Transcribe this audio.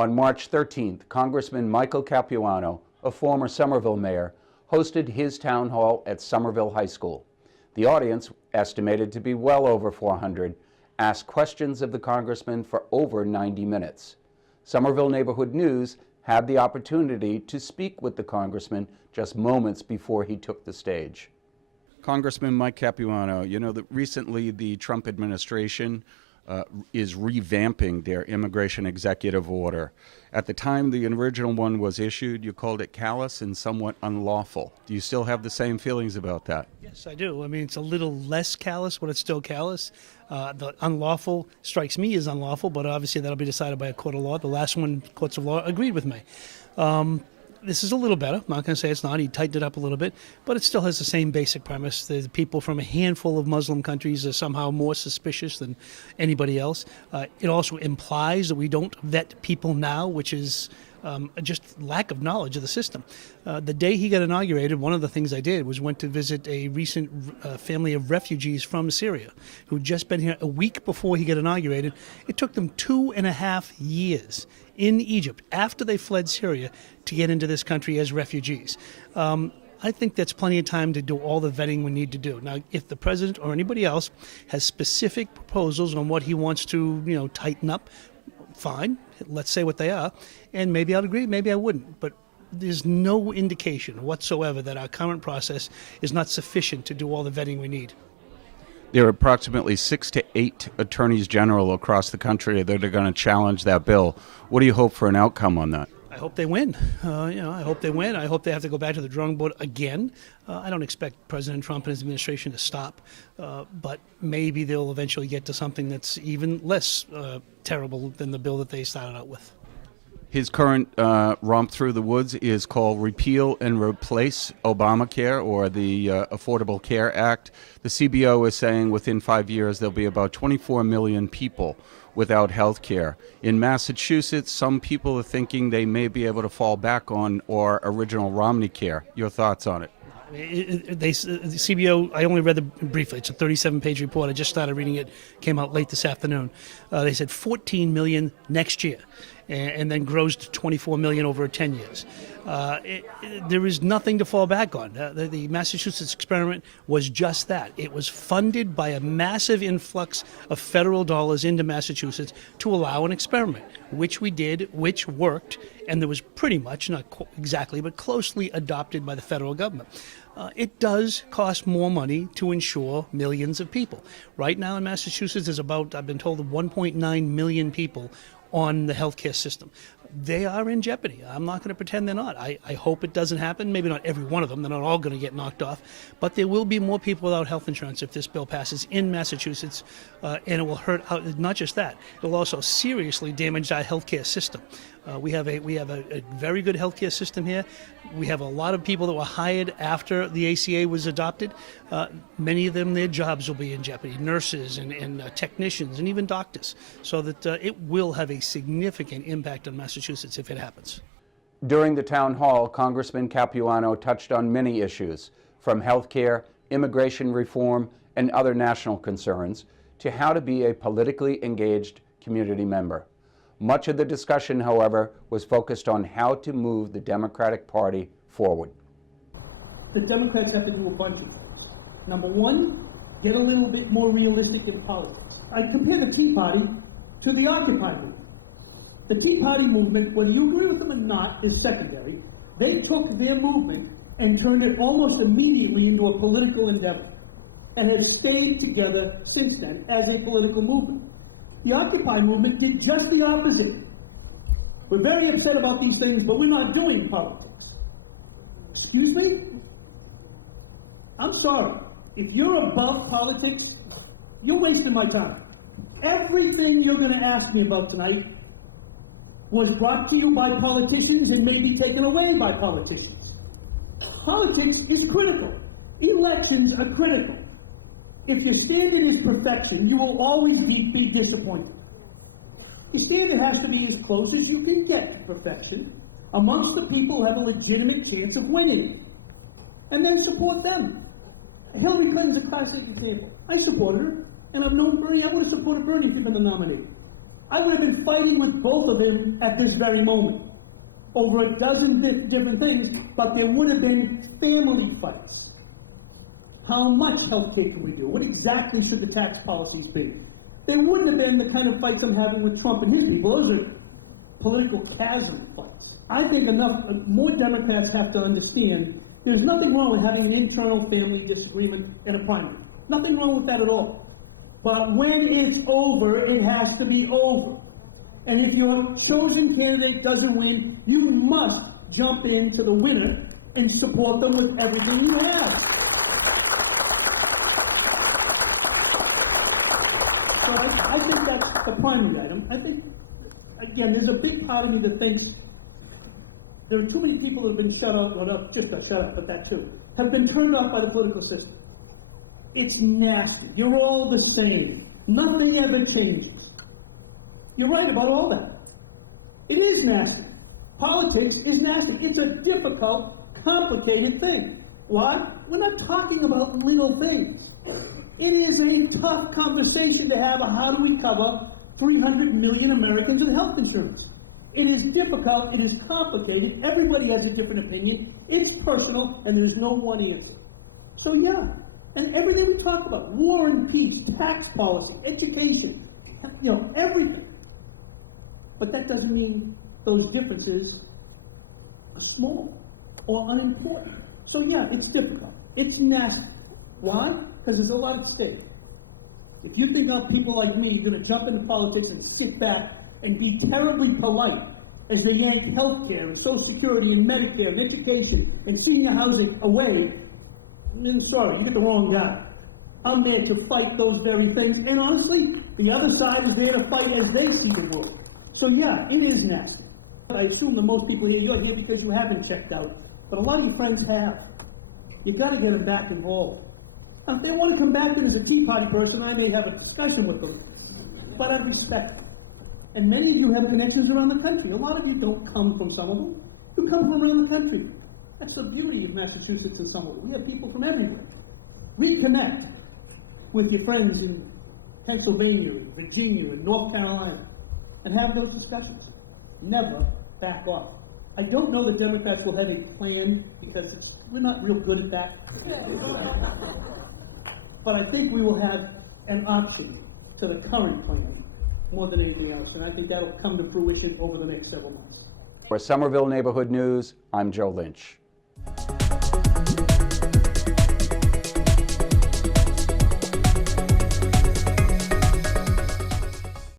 On March 13th, Congressman Michael Capuano, a former Somerville mayor, hosted his town hall at Somerville High School. The audience, estimated to be well over 400, asked questions of the congressman for over 90 minutes. Somerville Neighborhood News had the opportunity to speak with the congressman just moments before he took the stage. Congressman Mike Capuano, you know that recently the Trump administration is revamping their immigration executive order. At the time the original one was issued, you called it callous and somewhat unlawful. Do you still have the same feelings about that? Yes, I do. I mean, it's a little less callous, but it's still callous. The unlawful strikes me as unlawful, but obviously that'll be decided by a court of law. The last one, courts of law, agreed with me. This is a little better. I'm not going to say it's not. He tightened it up a little bit, but it still has the same basic premise. The people from a handful of Muslim countries are somehow more suspicious than anybody else. It also implies that we don't vet people now, which is just lack of knowledge of the system. The day he got inaugurated, one of the things I did was went to visit a recent family of refugees from Syria who'd just been here a week before he got inaugurated. It took them 2.5 years in Egypt after they fled Syria to get into this country as refugees. I think that's plenty of time to do all the vetting we need to do. Now, if the president or anybody else has specific proposals on what he wants to, tighten up, fine, let's say what they are, and maybe I'd agree, maybe I wouldn't. But there's no indication whatsoever that our current process is not sufficient to do all the vetting we need. There are approximately 6 to 8 attorneys general across the country that are going to challenge that bill. What do you hope for an outcome on that? I hope they win. I hope they win. I hope they have to go back to the drawing board again. I don't expect President Trump and his administration to stop, but maybe they'll eventually get to something that's even less terrible than the bill that they started out with. His current romp through the woods is called Repeal and Replace Obamacare, or the Affordable Care Act. The CBO is saying within 5 years there'll be about 24 million people without health care. In Massachusetts, some people are thinking they may be able to fall back on or original Romney care. Your thoughts on it? The CBO, I only read it briefly. It's a 37-page report. I just started reading it. Came out late this afternoon. They said 14 million next year, and then grows to 24 million over 10 years. There is nothing to fall back on. The Massachusetts experiment was just that. It was funded by a massive influx of federal dollars into Massachusetts to allow an experiment, which we did, which worked, and there was pretty much, not exactly, but closely adopted by the federal government. It does cost more money to insure millions of people. Right now in Massachusetts, there's about, I've been told, 1.9 million people on the healthcare system. They are in jeopardy. I'm not going to pretend they're not. I hope it doesn't happen. Maybe not every one of them. They're not all going to get knocked off. But there will be more people without health insurance if this bill passes in Massachusetts, and it will hurt. Not just that. It will also seriously damage our healthcare system. We have a very good healthcare system here. We have a lot of people that were hired after the ACA was adopted. Many of them, their jobs will be in jeopardy. Nurses and technicians and even doctors. So that it will have a significant impact on Massachusetts if it happens. During the town hall, Congressman Capuano touched on many issues, from health care, immigration reform, and other national concerns, to how to be a politically engaged community member. Much of the discussion, however, was focused on how to move the Democratic Party forward. The Democrats have to do a bunch of things. Number one, get a little bit more realistic in politics. I compare the Tea Party to the Occupy movement. The Tea Party movement, whether you agree with them or not, is secondary. They took their movement and turned it almost immediately into a political endeavor and has stayed together since then as a political movement. The Occupy movement did just the opposite. We're very upset about these things, but we're not doing politics. Excuse me? I'm sorry. If you're above politics, you're wasting my time. Everything you're going to ask me about tonight was brought to you by politicians and may be taken away by politicians. Politics is critical. Elections are critical. If your standard is perfection, you will always be disappointed. Your standard has to be as close as you can get to perfection amongst the people who have a legitimate chance of winning. And then support them. Hillary Clinton's a classic example. I supported her, and I've known Bernie. I would have supported Bernie if he'd been the nominee. I would have been fighting with both of them at this very moment over a dozen different things, but there would have been family fights. How much health care can we do? What exactly should the tax policies be? There wouldn't have been the kind of fights I'm having with Trump and his people. Those are political chasm fights. I think more Democrats have to understand there's nothing wrong with having an internal family disagreement in a primary. Nothing wrong with that at all. But when it's over, it has to be over. And if your chosen candidate doesn't win, you must jump into the winner and support them with everything you have. So I think that's the primary item. I think, again, there's a big part of me that thinks there are too many people who have been shut up, or not just not shut up, but that too, have been turned off by the political system. It's nasty. You're all the same. Nothing ever changes. You're right about all that. It is nasty. Politics is nasty. It's a difficult, complicated thing. Why? We're not talking about little things. It is a tough conversation to have on how do we cover 300 million Americans with health insurance. It is difficult, it is complicated, everybody has a different opinion, it's personal, and there's no one answer. So yeah, and everything we talk about, war and peace, tax policy, education, everything. But that doesn't mean those differences are small or unimportant. So yeah, it's difficult. It's nasty. Why? Because there's a lot at stake. If you think of people like me going to jump into politics and sit back and be terribly polite as they yank health care and Social Security and Medicare and education and senior housing away, then sorry, you get the wrong guy. I'm there to fight those very things, and honestly, the other side is there to fight as they see the world. So yeah, it is nasty. I assume that most people here, you're here because you haven't checked out, but a lot of your friends have. You got to get them back involved. Now, if they want to come back in as a Tea Party person, I may have a discussion with them, but I respect them. And many of you have connections around the country. A lot of you don't come from Somerville. You come from around the country. That's the beauty of Massachusetts and Somerville. We have people from everywhere. Reconnect with your friends in Pennsylvania, and Virginia, and North Carolina, and have those discussions. Never back off. I don't know the Democrats will have a plan because we're not real good at that. But I think we will have an option to the current plan more than anything else, and I think that'll come to fruition over the next several months. For Somerville Neighborhood News, I'm Joe Lynch.